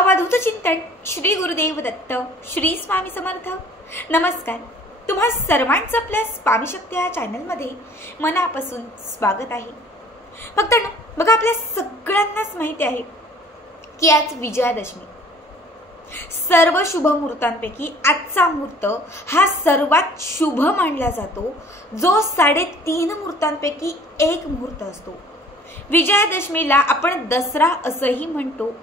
अवधूत चिंतन श्री गुरुदेव दत्त श्री स्वामी समर्थ। नमस्कार, तुम्हा सर्वांचं आपल्या स्वामी शक्ती या चॅनलमध्ये मनापासून स्वागत आहे। फक्त बघा, आपल्या सगळ्यांनाच माहिती आहे की आज विजयादशमी। सर्व शुभ मुहूर्तांपैकी आजचा मुहूर्त हा सर्वात शुभ मानला जातो, जो 3.5 मुहूर्तांपैकी एक मुहूर्त असतो। विजयादशमीला आपण दसरा असंही म्हणतो।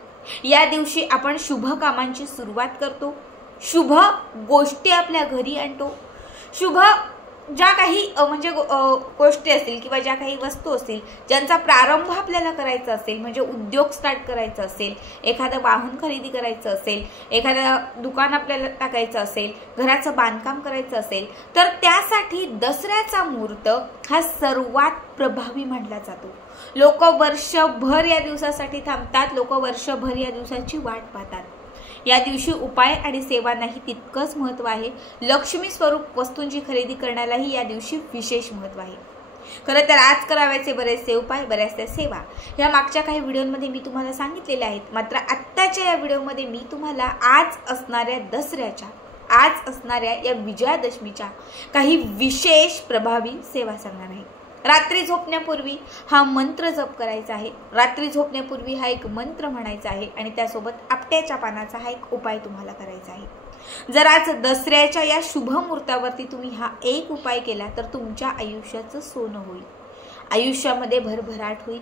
या दिवशी आपण शुभ कामांची सुरुवात करतो, शुभ गोष्टी आपल्या घरी आणतो, शुभ ज्या काही गोष्टी असतील किंवा ज्या काही वस्तू असतील ज्यांचा प्रारंभ आपल्याला करायचा असेल, म्हणजे उद्योग स्टार्ट करायचा असेल, एखादं वाहन खरेदी करायचं असेल, एखादं दुकान आपल्याला टाकायचं असेल, घराचं बांधकाम करायचं असेल, तर त्यासाठी दसऱ्याचा मुहूर्त हा सर्वात प्रभावी मानला जातो। लोक वर्षभर या दिवसासाठी थांबतात, लोक वर्षभर या दिवसाची वाट पाहतात। या दिवशी उपाय आणि सेवांनाही तितकंच महत्त्व आहे। लक्ष्मी स्वरूप वस्तूंची खरेदी करण्यालाही या दिवशी विशेष महत्त्व आहे। खरं तर आज करावयाचे बरेचसे उपाय, बऱ्याचशा सेवा या मागच्या काही व्हिडिओमध्ये मी तुम्हाला सांगितलेले आहेत। मात्र आत्ताच्या या व्हिडिओमध्ये मी तुम्हाला आज असणाऱ्या दसऱ्याच्या, आज असणाऱ्या या विजयादशमीच्या काही विशेष प्रभावी सेवा सांगणार आहे। रात्री झोपण्यापूर्वी हा मंत्र जप करायचा आहे। रात्री झोपण्यापूर्वी हा एक मंत्र म्हणायचा आहे आणि त्यासोबत आपट्याच्या पानाचा हा एक उपाय तुम्हाला करायचा आहे। जर आज दसऱ्याच्या या शुभ मुहूर्तावरती तुम्ही हा एक उपाय केला तर तुमच्या आयुष्याचं सोनं होईल, आयुष्यामध्ये भरभराट होईल,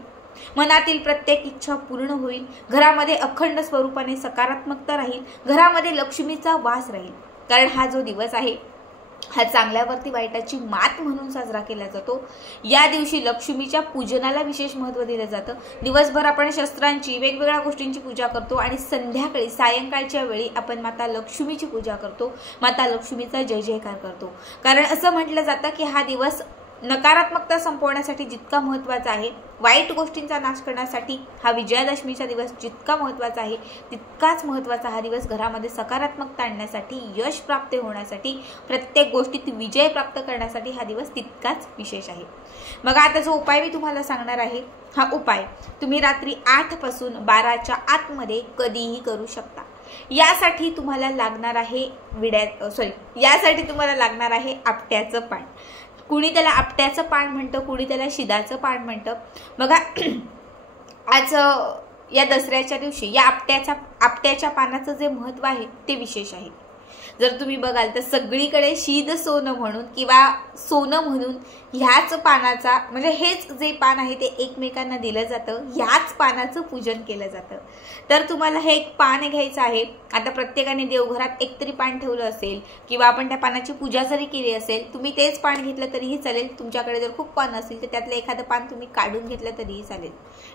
मनातील प्रत्येक इच्छा पूर्ण होईल, घरामध्ये अखंड स्वरूपाने सकारात्मकता राहील, घरामध्ये लक्ष्मीचा वास राहील। कारण हा जो दिवस आहे हा चांगल्यावरती वाईटाची मात म्हणून साजरा केला जातो। या दिवशी लक्ष्मीच्या पूजनाला विशेष महत्त्व दिलं जातं। दिवसभर आपण शस्त्रांची, वेगवेगळ्या गोष्टींची पूजा करतो आणि संध्याकाळी सायंकाळच्या वेळी आपण माता लक्ष्मीची पूजा करतो, माता लक्ष्मीचा जय जयकार करतो। कारण असं म्हटलं जातं की हा दिवस नकारात्मकता संपवण्यासाठी जितका महत्त्वाचा आहे, वाईट गोष्टींचा नाश करण्यासाठी हा विजयादशमीचा दिवस जितका महत्त्वाचा आहे, तितकाच महत्त्वाचा हा दिवस घरामध्ये सकारात्मकता आणण्यासाठी, यश प्राप्त होण्यासाठी, प्रत्येक गोष्टीत विजय प्राप्त करण्यासाठी हा दिवस तितकाच विशेष आहे। मग आता जो उपाय मी तुम्हाला सांगणार आहे, हा उपाय तुम्ही रात्री 8 पासून 12च्या आतमध्ये कधीही करू शकता। यासाठी तुम्हाला लागणार आहे यासाठी तुम्हाला लागणार आहे आपट्याचं पान। कुणी त्याला आपट्याचं पान म्हणतं, कुणी त्याला शिदाचं पान म्हणतं। बघा, आज या दसऱ्याच्या दिवशी या आपट्याच्या पानाचं जे महत्त्व आहे ते विशेष आहे। जर तुम्ही बघाल तर सगळीकडे शीद सोनं म्हणून किंवा सोनं म्हणून ह्याच पानाचा, म्हणजे हेच जे पान आहे ते एकमेकांना दिलं जातं, ह्याच पानाचं पूजन केलं जातं। तर तुम्हाला हे एक पान घ्यायचं आहे। आता प्रत्येकाने देवघरात एकतरी पान ठेवलं असेल किंवा आपण त्या पानाची पूजा जरी केली असेल, तुम्ही तेच पान घेतलं तरीही चालेल। तुमच्याकडे जर खूप पान असतील तर त्यातलं एखादं पान तुम्ही काढून घेतलं तरीही चालेल,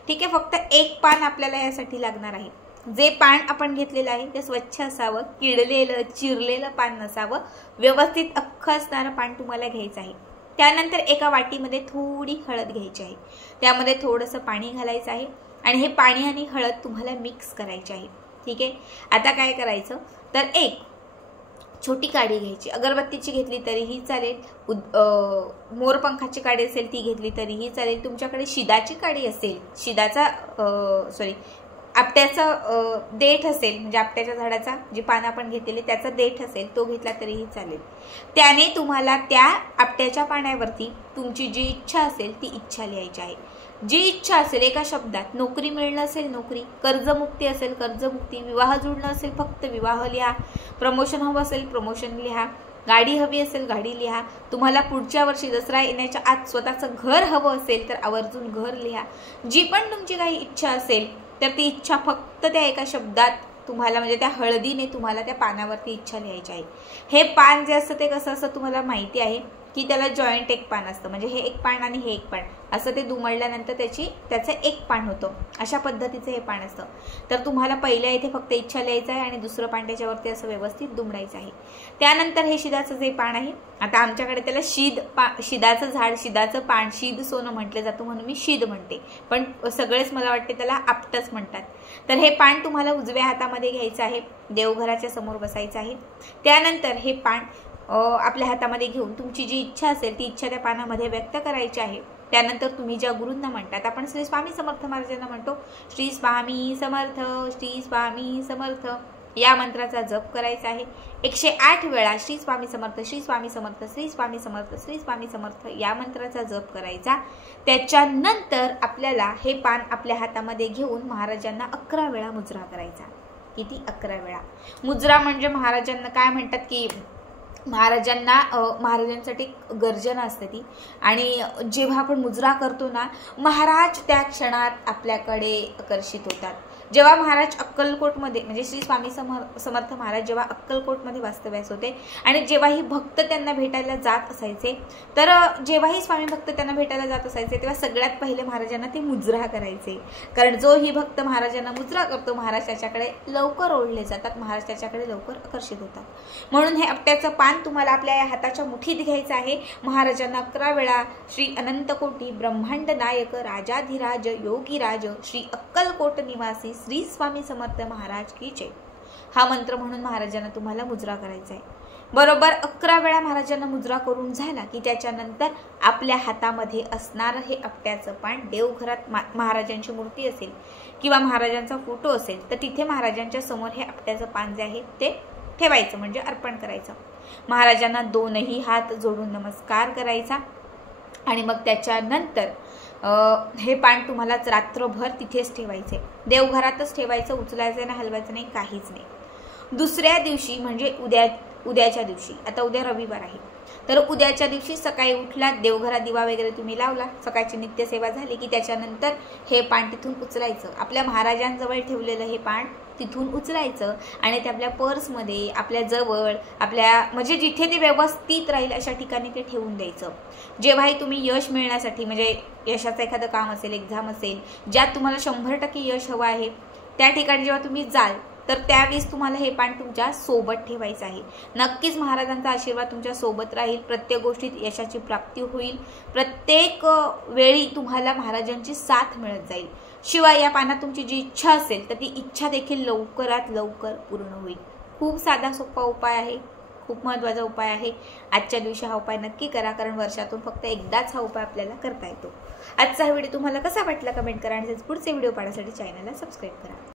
ठीक आहे। फक्त एक पान आपल्याला यासाठी लागणार आहे। जे पान आपण घेतलेलं आहे ते स्वच्छ असावं, किडलेलं चिरलेलं पान नसावं, व्यवस्थित अख्खं असणारं पान तुम्हाला घ्यायचं आहे। त्यानंतर एका वाटीमध्ये थोडी हळद घ्यायची आहे, त्यामध्ये थोडंसं पाणी घालायचं आहे आणि हे पाणी आणि हळद तुम्हाला मिक्स करायची आहे, ठीक आहे। आता काय करायचं तर एक छोटी काडी घ्यायची, अगरबत्तीची घेतली तरीही चालेल, मोरपंखाची काडी असेल ती घेतली तरीही चालेल, तुमच्याकडे शिदाची काडी असेल, आपट्याचा देठ असेल, म्हणजे आपट्याच्या झाडाचा जे पान आपण घेतलेले त्याचा देठ असेल तो घेतला तरीही चालेल। त्याने तुम्हाला त्या आपट्याच्या पाण्यावरती तुमची जी इच्छा असेल ती इच्छा लिहायची आहे। जी इच्छा असेल, एका शब्दात नोकरी मिळणं असेल नोकरी, कर्जमुक्ती असेल कर्जमुक्ती, विवाह जुळणं असेल फक्त विवाह लिहा, प्रमोशन हवं असेल प्रमोशन लिहा, गाडी हवी असेल गाडी लिहा, तुम्हाला पुढच्या वर्षी दसरा येण्याच्या आत स्वतःचं घर हवं असेल तर आवर्जून घर लिहा। जी पण तुमची काही इच्छा असेल तर ती इच्छा फक्त त्या एका शब्दात तुम्हाला, म्हणजे त्या हळदीने तुम्हाला त्या पानावरती इच्छा लिहायची आहे। हे पान जे असतं ते कसं असतं तुम्हाला माहिती आहे की त्याला जॉईंट एक पान असतं, म्हणजे हे एक पान आणि हे एक पान असं ते दुमडल्यानंतर त्याचं एक पान होतं, अशा पद्धतीचं हे पान असतं। तर तुम्हाला पहिल्या इथे फक्त इच्छा लिहायचं आहे आणि दुसरं पान त्याच्यावरती असं व्यवस्थित दुमडायचं आहे। त्यानंतर हे शिदाचं जे पान आहे, आता आमच्याकडे त्याला शिदाचं झाड, शिदाचं पान, शीद सोनं म्हटलं जातं म्हणून मी शीद म्हणते, पण सगळेच मला वाटते त्याला आपटच म्हणतात। तर हे पान तुम्हाला उजव्या हातामध्ये घ्यायचं आहे, देवघराच्या समोर बसायचं आहे। त्यानंतर हे पान आपल्या हातामध्ये घेऊन तुमची जी इच्छा असेल ती इच्छा त्या पानामध्ये व्यक्त करायची आहे। त्यानंतर तुम्ही ज्या गुरूंना म्हणतात, आपण श्री स्वामी समर्थ महाराजांना म्हणतो, श्री स्वामी समर्थ, श्री स्वामी समर्थ या मंत्राचा जप करायचा आहे 108 वेळा. श्री स्वामी समर्थ, श्री स्वामी समर्थ, श्री स्वामी समर्थ, श्री स्वामी समर्थ या मंत्राचा जप करायचा. त्याच्यानंतर आपल्याला हे पान आपल्या हातामध्ये घेऊन महाराजांना 11 वेळा मुजरा करायचा. किती? 11 वेळा. मुजरा म्हणजे महाराजांना काय म्हणतात की महाराजांसाठी गर्जना असते ती, आणि जेव्हा आपण मुजरा करतो ना, महाराज त्या क्षणात आपल्याकडे आकर्षित होतात. जेव्हा महाराज अक्कलकोटमध्ये म्हणजे श्री स्वामी समर्थ महाराज जेव्हा अक्कलकोटमध्ये वास्तव्यास होते आणि जेव्हाही भक्त त्यांना भेटायला जात असायचे, तर जेव्हाही स्वामी भक्त त्यांना भेटायला जात असायचे तेव्हा सगळ्यात पहिले महाराजांना ते मुजरा करायचे. कारण जो ही भक्त महाराजांना मुजरा करतो, महाराज त्याच्याकडे लवकर ओढले जातात, महाराज त्याच्याकडे लवकर आकर्षित होतात. म्हणून हे आपट्याचं पान तुम्हाला आपल्या या हाताच्या मुठीत घ्यायचं आहे. महाराजांना 11 वेळा श्री अनंतकोटी ब्रह्मांड नायक राजाधिराज योगीराज श्री अक्कलकोट निवासी श्री स्वामी समर्थ महाराज की जय हा मंत्र म्हणून महाराजांना तुम्हाला मुजरा करायचा आहे. बरोबर 11 वेळा महाराजांना मुजरा करून झाला की त्याच्यानंतर आपल्या हातामध्ये असणारं हे आपट्याचं पान देवघरात महाराजांची मूर्ती असेल किंवा महाराजांचा फोटो असेल तर तिथे महाराजांच्या समोर हे आपट्याचं पान जे आहे ते ठेवायचं, म्हणजे अर्पण करायचं. महाराजांना दोनही हात जोडून नमस्कार करायचा आणि मग त्याच्यानंतर हे पान तुम्हालाच रात्रभर तिथेच ठेवायचे, देवघरातच ठेवायचं, उचलायचं नाही, हलवायचं नाही, काहीच नाही. दुसऱ्या दिवशी म्हणजे उद्याच्या दिवशी, आता उद्या रविवार आहे, तर उद्याच्या दिवशी सकाळी उठला, देवघरात दिवा वगैरे तुम्ही लावला, सकाळची नित्यसेवा झाली की त्याच्यानंतर हे पान तिथून उचलायचं. आपल्या महाराजांजवळ ठेवलेलं हे पान तिथून उचलायचं आणि ते आपल्या पर्समध्ये, आपल्या जवळ, आपल्या म्हणजे जिथे ते व्यवस्थित राहील अशा ठिकाणी ते ठेवून द्यायचं. जेव्हाही तुम्ही यश मिळण्यासाठी म्हणजे यशाचं एखादं काम असेल, एक्झाम असेल, ज्यात तुम्हाला 100% यश हवं आहे, त्या ठिकाणी जेव्हा तुम्ही जाल तर त्यावेळेस तुम्हाला हे पान तुमच्या सोबत ठेवायचं आहे. नक्कीच महाराजांचा आशीर्वाद तुमच्या सोबत राहील, प्रत्येक गोष्टीत यशाची प्राप्ती होईल, प्रत्येक वेळी तुम्हाला महाराजांची साथ मिळत जाईल. शिवाय या पानात तुमची जी इच्छा असेल तर ती इच्छा देखील लवकरात लवकर पूर्ण होईल. खूप साधा सोपा उपाय आहे, खूप महत्त्वाचा उपाय आहे. आजच्या दिवशी हा उपाय नक्की करा, कारण वर्षातून फक्त एकदाच हा उपाय आपल्याला करता येतो. आजचा हा व्हिडिओ तुम्हाला कसा वाटला कमेंट करा आणि पुढचे व्हिडिओ पाहण्यासाठी चॅनलला सबस्क्राईब करा.